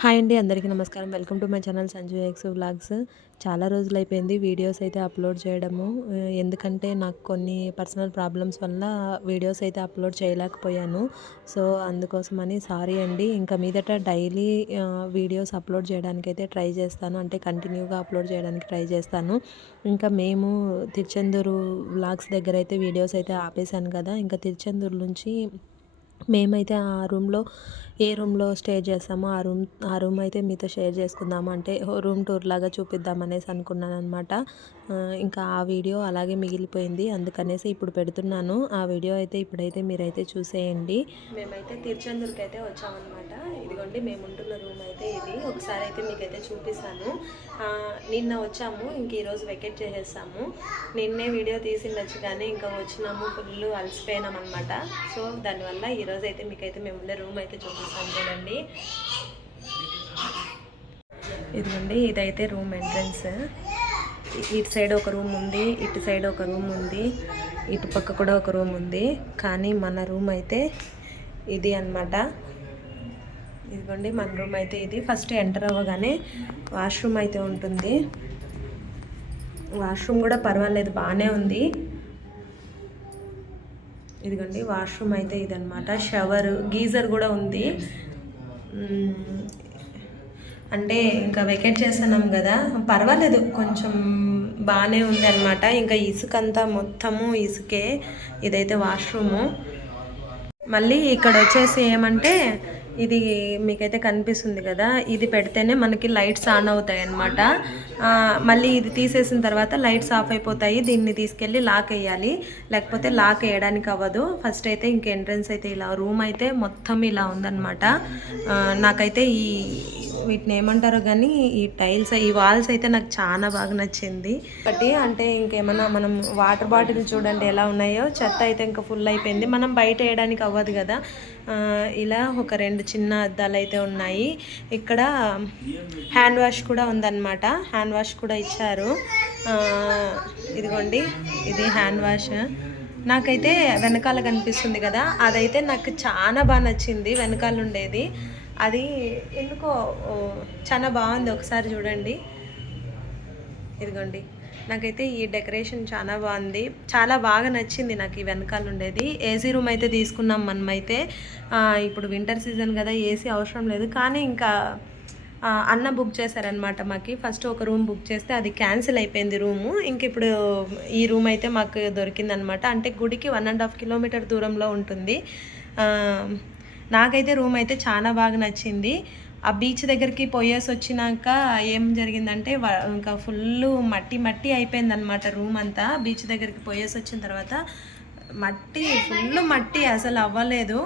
Hi అండి, అందరికీ నమస్కారం. Welcome to my channel Sanju X vlogs. చాలా రోజులైపోయింది వీడియోస్ అయితే అప్లోడ్ చేయడము. ఎందుకంటే నాకు కొన్ని పర్సనల్ ప్రాబ్లమ్స్ వల్ల వీడియోస్ అయితే అప్లోడ్ చేయలేకపోయాను. సో అందుకోసమని సారీ అండి. ఇంకా మీదట డైలీ వీడియోస్ అప్లోడ్ చేయడానికైతే ట్రై చేస్తాను. అంటే కంటిన్యూగా అప్లోడ్ చేయడానికి ట్రై చేస్తాను. ఇంకా మేము తిరుచెందూరు వ్లాగ్స్ దగ్గర అయితే వీడియోస్ అయితే ఆపేశాను కదా. ఇంకా తిరుచెందూరు నుంచి మేమైతే ఏ రూమ్లో స్టే చేసామో ఆ రూమ్ అయితే మీతో షేర్ చేసుకుందాము. అంటే రూమ్ టూర్ లాగా చూపిద్దామనేసి అనుకున్నాను అనమాట. ఇంకా ఆ వీడియో అలాగే మిగిలిపోయింది, అందుకనేసి ఇప్పుడు పెడుతున్నాను. ఆ వీడియో అయితే ఇప్పుడైతే మీరైతే చూసేయండి. మేమైతే తిరుచెందూరుకి అయితే వచ్చామన్నమాట. ఇదిగోండి మేము ఉంటున్న రూమ్ అయితే ఇది. ఒకసారి అయితే మీకైతే చూపిస్తాను. నిన్న వచ్చాము, ఇంక ఈరోజు వెకేట్ చేసేసాము. నిన్నే వీడియో తీసిండొచ్చు కానీ ఇంకా వచ్చినాము, ఫుల్ అలసిపోయినాం అనమాట. సో దానివల్ల ఈరోజు అయితే మీకైతే మేము ఉండే రూమ్ అయితే చూపిస్తాను చూడండి. ఇదిగోండి ఇదైతే రూమ్ ఎంట్రన్స్. ఇటు సైడ్ ఒక రూమ్ ఉంది, ఇటు సైడ్ ఒక రూమ్ ఉంది, ఇటు పక్క కూడా ఒక రూమ్ ఉంది. కానీ మన రూమ్ అయితే ఇది అన్నమాట. ఇదిగోండి మన రూమ్ అయితే ఇది. ఫస్ట్ ఎంటర్ అవ్వగానే వాష్రూమ్ అయితే ఉంటుంది. వాష్రూమ్ కూడా పర్వాలేదు, బాగానే ఉంది. ఇదిగోండి వాష్రూమ్ అయితే ఇదన్నమాట. షవర్, గీజర్ కూడా ఉంది. అంటే ఇంకా వెకేట్ చేస్తున్నాం కదా, పర్వాలేదు, కొంచెం బాగానే ఉంది అనమాట. ఇంకా ఇసుకంతా మొత్తము ఇసుకే. ఇదైతే వాష్రూము. మళ్ళీ ఇక్కడ వచ్చేసి ఏమంటే ఇది మీకైతే కనిపిస్తుంది కదా, ఇది పెడితేనే మనకి లైట్స్ ఆన్ అవుతాయి అన్నమాట. మళ్ళీ ఇది తీసేసిన తర్వాత లైట్స్ ఆఫ్ అయిపోతాయి. దీన్ని తీసుకెళ్ళి లాక్ వేయాలి, లేకపోతే లాక్ వేయడానికి అవ్వదు. ఫస్ట్ అయితే ఇంక ఎంట్రన్స్ అయితే ఇలా, రూమ్ అయితే మొత్తం ఇలా ఉందన్నమాట. నాకైతే వీటిని ఏమంటారో కానీ ఈ టైల్స్, ఈ వాల్స్ అయితే నాకు చాలా బాగా నచ్చింది. ఒకటి అంటే ఇంకేమన్నా మనం వాటర్ బాటిల్ చూడండి ఎలా ఉన్నాయో, చెత్త అయితే ఇంకా ఫుల్ అయిపోయింది. మనం బయట వేయడానికి అవ్వదు కదా. ఇలా ఒక 2 చిన్న అద్దాలు అయితే ఉన్నాయి. ఇక్కడ హ్యాండ్ వాష్ కూడా ఉందన్నమాట. హ్యాండ్ వాష్ కూడా ఇచ్చారు. ఇదిగోండి ఇది హ్యాండ్ వాష్. నాకైతే వెనకాల కనిపిస్తుంది కదా, అదైతే నాకు చాలా బాగా నచ్చింది. వెనకాల ఉండేది అది ఎందుకో చాలా బాగుంది, ఒకసారి చూడండి. ఇదిగోండి నాకైతే ఈ డెకరేషన్ చాలా బాగుంది, చాలా బాగా నచ్చింది నాకు ఈ వెనకాల ఉండేది. ఏసీ రూమ్ అయితే తీసుకున్నాం మనమైతే. ఇప్పుడు వింటర్ సీజన్ కదా, ఏసీ అవసరం లేదు. కానీ ఇంకా అన్న బుక్ చేశారనమాట మాకు. ఫస్ట్ ఒక రూమ్ బుక్ చేస్తే అది క్యాన్సిల్ అయిపోయింది రూము. ఇంక ఇప్పుడు ఈ రూమ్ అయితే మాకు దొరికిందనమాట. అంటే గుడికి 1.5 కిలోమీటర్ దూరంలో ఉంటుంది. నాకైతే రూమ్ అయితే చాలా బాగా నచ్చింది. ఆ బీచ్ దగ్గరికి పోయేసి వచ్చినాక ఏం జరిగిందంటే ఇంకా ఫుల్ మట్టి అయిపోయిందనమాట రూమ్ అంతా. బీచ్ దగ్గరికి పోయేసి వచ్చిన తర్వాత ఫుల్ మట్టి, అసలు అవ్వలేదు.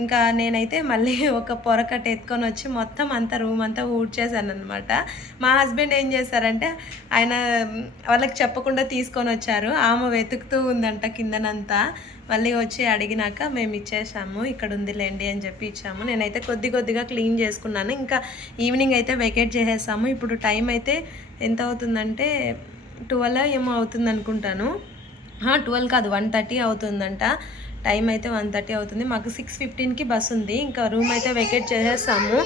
ఇంకా నేనైతే మళ్ళీ ఒక పొరకట్టు ఎత్తుకొని వచ్చి మొత్తం అంతా రూమ్ అంతా ఊడ్చేసాను అనమాట. మా హస్బెండ్ ఏం చేశారంటే ఆయన వాళ్ళకి చెప్పకుండా తీసుకొని వచ్చారు. ఆమె వెతుకుతూ ఉందంట కిందనంతా. మళ్ళీ వచ్చి అడిగినాక మేము ఇచ్చేసాము, ఇక్కడ ఉందిలేండి అని చెప్పి ఇచ్చాము. నేనైతే కొద్దిగా క్లీన్ చేసుకున్నాను. ఇంకా ఈవినింగ్ అయితే వెకేట్ చేసేసాము. ఇప్పుడు టైం అయితే ఎంత అవుతుందంటే 12 ఏమో అవుతుంది అనుకుంటాను. 12 కాదు, 1:30 అవుతుందంట. టైం అయితే 1:30 అవుతుంది. మాకు 6:15కి బస్ ఉంది. ఇంకా రూమ్ అయితే వెకేట్ చేసేస్తాము.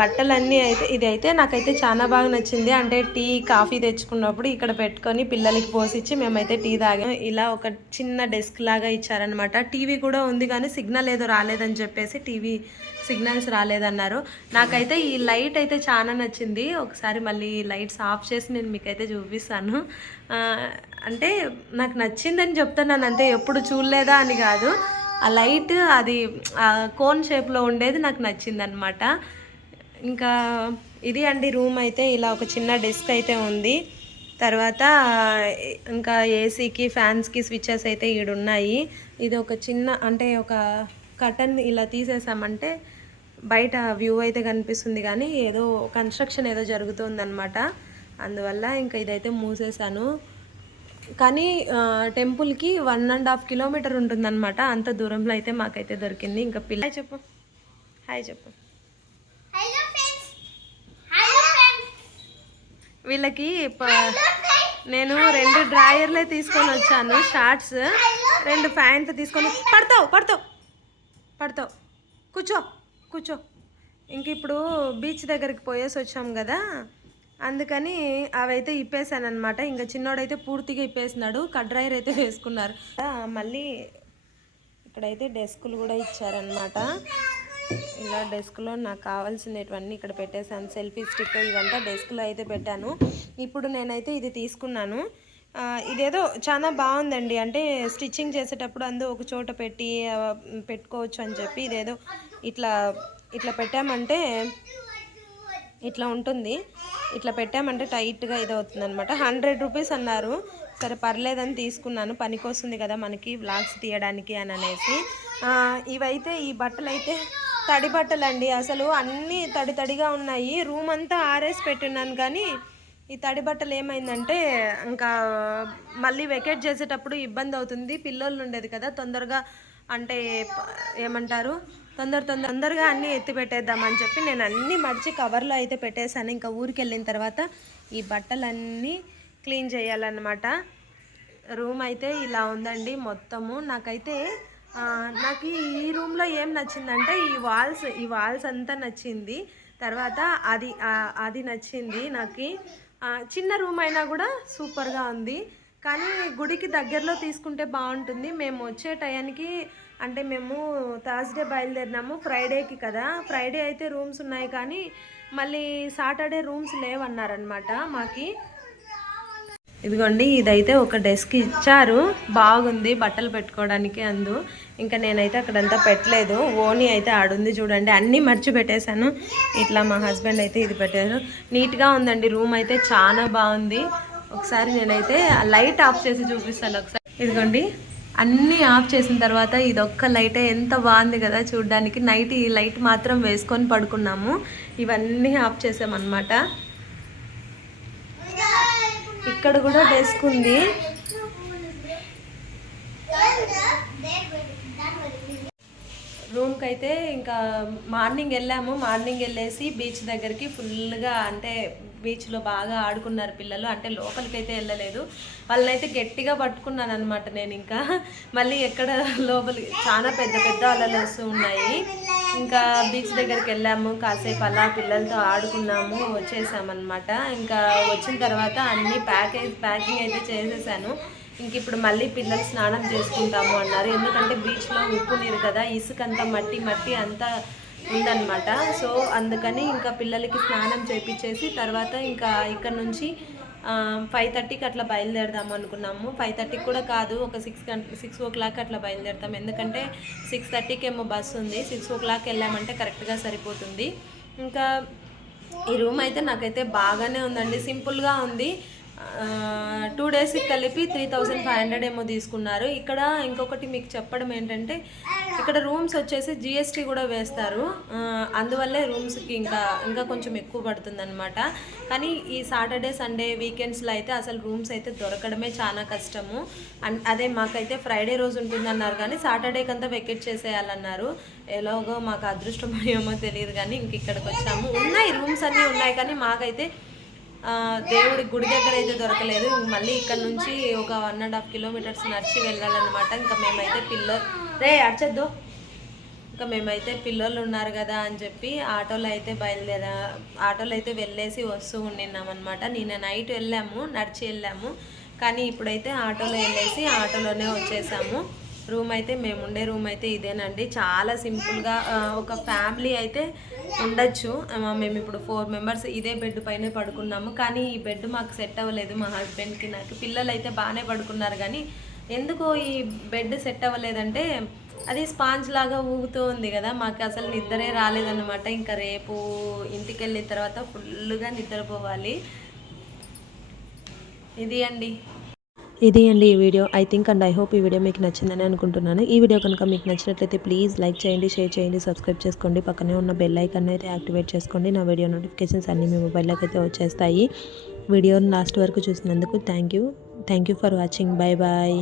బట్టలన్నీ అయితే ఇదైతే నాకైతే చాలా బాగా నచ్చింది. అంటే టీ కాఫీ తెచ్చుకున్నప్పుడు ఇక్కడ పెట్టుకొని పిల్లలకి పోసిచ్చి మేమైతే టీ తాగాం. ఇలా ఒక చిన్న డెస్క్ లాగా ఇచ్చారనమాట. టీవీ కూడా ఉంది కానీ సిగ్నల్ ఏదో రాలేదని చెప్పేసి టీవీ సిగ్నల్స్ రాలేదన్నారు. నాకైతే ఈ లైట్ అయితే చాలా నచ్చింది. ఒకసారి మళ్ళీ లైట్స్ ఆఫ్ చేసి నేను మీకైతే చూపిస్తాను. అంటే నాకు నచ్చిందని చెప్తున్నాను అంతే, ఎప్పుడు చూడలేదా అని కాదు. ఆ లైట్ అది కోన్ షేప్లో ఉండేది నాకు నచ్చింది అనమాట. ఇంకా ఇది అండి రూమ్ అయితే. ఇలా ఒక చిన్న డెస్క్ అయితే ఉంది. తర్వాత ఇంకా ఏసీకి ఫ్యాన్స్కి స్విచ్చెస్ అయితే ఈడున్నాయి. ఇది ఒక చిన్న అంటే ఒక కర్టన్ ఇలా తీసేసామంటే బయట వ్యూ అయితే కనిపిస్తుంది, కానీ ఏదో కన్స్ట్రక్షన్ ఏదో జరుగుతుందన్నమాట. అందువల్ల ఇంకా ఇదైతే మూసేసాను. కానీ టెంపుల్కి 1.5 కిలోమీటర్ ఉంటుందన్నమాట. అంత దూరంలో అయితే మాకైతే దొరికింది. ఇంకా హాయ్ చెప్పు, హాయ్ చెప్పు. వీళ్ళకి నేను 2 డ్రాయర్లే తీసుకొని వచ్చాను, షార్ట్స్, 2 ప్యాంట్లు తీసుకొని. పడతావు కూర్చో ఇంక ఇప్పుడు బీచ్ దగ్గరికి పోయేసి వచ్చాం కదా, అందుకని అవైతే ఇప్పేసాను అనమాట. ఇంకా చిన్నోడైతే పూర్తిగా ఇప్పేసినాడు. కడ్రైర్ అయితే వేసుకున్నారు. మళ్ళీ ఇక్కడైతే డెస్కులు కూడా ఇచ్చారనమాట. ఇలా డెస్క్లో నాకు కావాల్సినవన్నీ ఇక్కడ పెట్టేశాను. సెల్ఫీ స్టిక్ ఇవంతా డెస్క్లో అయితే పెట్టాను. ఇప్పుడు నేనైతే ఇది తీసుకున్నాను. ఇదేదో చాలా బాగుందండి. అంటే స్టిచ్చింగ్ చేసేటప్పుడు ఒక చోట పెట్టుకోవచ్చు అని చెప్పి ఇదేదో ఇట్లా పెట్టామంటే ఇట్లా ఉంటుంది. ఇట్లా పెట్టామంటే టైట్గా ఇది అవుతుంది అనమాట. 100 రూపీస్ అన్నారు. సరే పర్లేదని తీసుకున్నాను, పనికొస్తుంది కదా మనకి వ్లాగ్స్ తీయడానికి అని అనేసి. ఇవైతే ఈ బట్టలు అయితే తడి బట్టలు అండి. అసలు అన్నీ తడిగా ఉన్నాయి. రూమ్ అంతా ఆరేసి పెట్టున్నాను, కానీ ఈ తడి బట్టలు ఏమైందంటే ఇంకా మళ్ళీ వెకేట్ చేసేటప్పుడు ఇబ్బంది అవుతుంది. పిల్లోళ్ళు ఉండేది కదా, తొందరగా అంటే ఏమంటారు తొందరగా అన్నీ ఎత్తి పెట్టేద్దామని చెప్పి నేను అన్నీ మడిచి కవర్లో అయితే పెట్టేశాను. ఇంకా ఊరికి వెళ్ళిన తర్వాత ఈ బట్టలన్నీ క్లీన్ చేయాలన్నమాట. రూమ్ అయితే ఇలా ఉందండి మొత్తము. నాకు ఈ రూమ్లో ఏం నచ్చిందంటే ఈ వాల్స్ అంతా నచ్చింది. తర్వాత అది నచ్చింది నాకు. చిన్న రూమ్ అయినా కూడా సూపర్గా ఉంది. కానీ గుడికి దగ్గరలో తీసుకుంటే బాగుంటుంది. మేము వచ్చే టయానికి అంటే మేము థర్స్డే బయలుదేరినాము, ఫ్రైడేకి కదా. ఫ్రైడే అయితే రూమ్స్ ఉన్నాయి, కానీ మళ్ళీ సాటర్డే రూమ్స్ లేవన్నారనమాట మాకి. ఇదిగోండి, ఇదైతే ఒక డెస్క్ ఇచ్చారు, బాగుంది బట్టలు పెట్టుకోవడానికి. ఇంకా నేనైతే అక్కడంతా పెట్టలేదు. ఓని అయితే ఆడుంది చూడండి, అన్నీ మర్చి పెట్టేశాను. ఇట్లా మా హస్బెండ్ అయితే ఇది పెట్టారు. నీట్గా ఉందండి రూమ్ అయితే, చాలా బాగుంది. ఒకసారి నేనైతే లైట్ ఆఫ్ చేసి చూపిస్తాను ఒకసారి. ఇదిగోండి, అన్నీ ఆఫ్ చేసిన తర్వాత ఇదొక్క లైటే ఎంత బాగుంది కదా చూడడానికి. నైట్ ఈ లైట్ మాత్రం వేసుకొని పడుకున్నాము. ఇవన్నీ ఆఫ్ చేసామన్నమాట. ఇక్కడ కూడా డెస్క్ ఉంది. రూమ్కి అయితే ఇంకా మార్నింగ్ వెళ్ళేసి బీచ్ దగ్గరికి ఫుల్గా అంటే బీచ్లో బాగా ఆడుకున్నారు పిల్లలు. అంటే లోపలికి అయితే వెళ్ళలేదు, వాళ్ళనైతే గట్టిగా పట్టుకున్నాను అనమాట నేను. ఇంకా మళ్ళీ ఎక్కడ లోపలికి చాలా పెద్ద అలలు వస్తూ ఉన్నాయి. ఇంకా బీచ్ దగ్గరికి వెళ్ళాము, కాసేపు అలా పిల్లలతో ఆడుకున్నాము, వచ్చేసామన్నమాట. ఇంకా వచ్చిన తర్వాత అన్నీ ప్యాకింగ్ అయితే చేసేసాను. ఇంక ఇప్పుడు మళ్ళీ పిల్లలు స్నానం చేసుకుంటాము అన్నారు. ఎందుకంటే బీచ్లో ఉప్పు నీరు కదా, ఇసుకంతా మట్టి అంతా ఉందన్నమాట. సో అందుకని ఇంకా పిల్లలకి స్నానం చేయించేసి తర్వాత ఇంకా ఇక్కడ నుంచి 5:30కి అట్లా బయలుదేరదాము అనుకున్నాము. 5:30కి కూడా కాదు, ఒక 6 o'clock అట్లా బయలుదేరుతాం. ఎందుకంటే 6:30కి ఏమో బస్సు ఉంది. 6 o'clock వెళ్ళామంటే కరెక్ట్గా సరిపోతుంది. ఇంకా ఈ రూమ్ అయితే నాకైతే బాగానే ఉందండి, సింపుల్గా ఉంది. 2 డేస్కి కలిపి 3,500 ఏమో తీసుకున్నారు. ఇక్కడ ఇంకొకటి మీకు చెప్పడం ఏంటంటే, ఇక్కడ రూమ్స్ వచ్చేసి GST కూడా వేస్తారు. అందువల్లే రూమ్స్కి ఇంకా కొంచెం ఎక్కువ పడుతుంది అనమాట. కానీ ఈ సాటర్డే సండే వీకెండ్స్లో అయితే అసలు రూమ్స్ అయితే దొరకడమే చాలా కష్టము. అదే మాకైతే ఫ్రైడే రోజు ఉంటుందన్నారు, కానీ సాటర్డేకి అంతా వెకేట్ చేసేయాలన్నారు. ఎలాగో మాకు అదృష్టం ఏమో తెలియదు, కానీ ఇంక ఇక్కడికి వచ్చాము. ఉన్నాయి రూమ్స్ అన్నీ ఉన్నాయి, కానీ మాకైతే దేవుడి గుడి దగ్గర అయితే దొరకలేదు. మళ్ళీ ఇక్కడ నుంచి ఒక 1.5 kilometers నడిచి వెళ్ళాలన్నమాట. ఇంకా మేమైతే పిల్లలు ఉన్నారు కదా అని చెప్పి ఆటోలో అయితే వెళ్ళేసి వస్తూ ఉండినామన్నమాట. నిన్న నైట్ నడిచి వెళ్ళాము, కానీ ఇప్పుడైతే ఆటోలో వెళ్ళేసి ఆటోలోనే వచ్చేసాము. మేము ఉండే రూమ్ అయితే ఇదేనండి, చాలా సింపుల్గా ఒక ఫ్యామిలీ అయితే ఉండొచ్చు. మేము ఇప్పుడు 4 members ఇదే బెడ్ పైన పడుకున్నాము. కానీ ఈ బెడ్ మాకు సెట్ అవ్వలేదు, మా హస్బెండ్కి నాకు. పిల్లలు అయితే బాగానే పడుకున్నారు, కానీ ఎందుకో ఈ బెడ్ సెట్ అవ్వలేదంటే అది స్పాంజ్ లాగా ఊగుతూ ఉంది కదా, మాకు అసలు నిద్రే రాలేదన్నమాట. ఇంకా రేపు ఇంటికి వెళ్ళిన తర్వాత ఫుల్గా నిద్రపోవాలి. ఇది అండి ఈ video. I think and I hope ఈ వీడియో మీకు నచ్చిందని అనుకుంటున్నాను. ఈ వీడియో కనుక మీకు నచ్చినట్లయితే ప్లీజ్ లైక్ చేయండి, షేర్ చేయండి, సబ్స్క్రైబ్ చేసుకోండి. పక్కనే ఉన్న బెల్ ఐకాన్ అయితే యాక్టివేట్ చేసుకోండి. నా వీడియో నోటిఫికేషన్స్ అన్నీ మీ మొబైల్లోకి అయితే వచ్చేస్తాయి. వీడియోని లాస్ట్ వరకు చూసినందుకు thank you for watching. Bye.